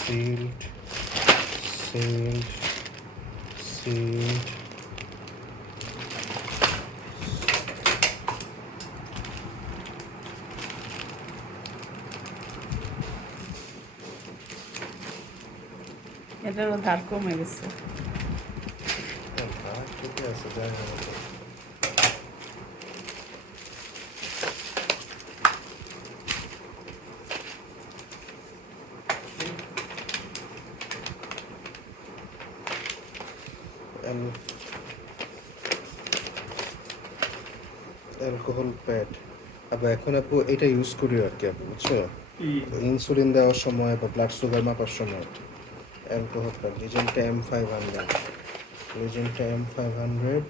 Sealed sealed sealed এটারও ধার কমে গেছে। ঠিকই আছে, যাই না অ্যালকোহল প্যাড। আবার এখন আপু এটা ইউজ করি আর কি আপু, বুঝছো? ইনসুলিন দেওয়ার সময় বা ব্লাড সুগার মাপার সময় অ্যালকোহল প্যাড। লিজেন্টা M500, লিজেন্টা M500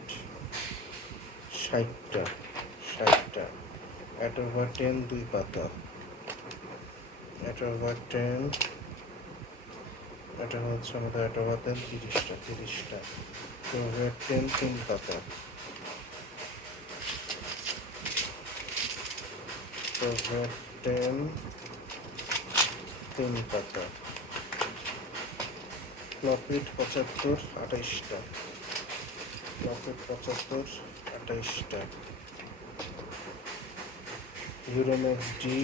60টা 60টা। অ্যাটোভারটেন 2 পাতা, অ্যাটোভারটেন, এটা হচ্ছে আমাদের অ্যাটোভারটেন 30টা। অ্যাটোভারটেন 3 পাতা, অ্যাটোভারটেন 3 পাতা। ক্লপিড 75 28টা, ক্লপিড 75 28টা। Euromax D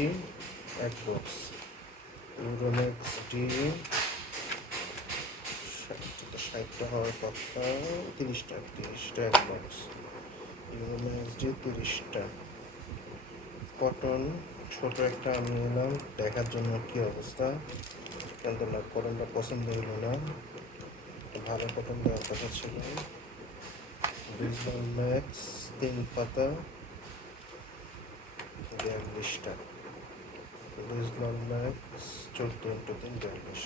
1 box, Euromax D 60টা হওয়ার কথা, 30টা 1 বক্স। ইউরোম্যাক্স ডি 30টা। কটন ছোট একটা আমি নিলাম দেখার জন্য কি অবস্থা, কিন্তু না কটনটা পছন্দ হলো না, ভালো কটন দেওয়ার কথা ছিল। বিজনেস ম্যাক্স 3 পাতা 42টা, বিজনেস ম্যাক্স 14 × 3 42।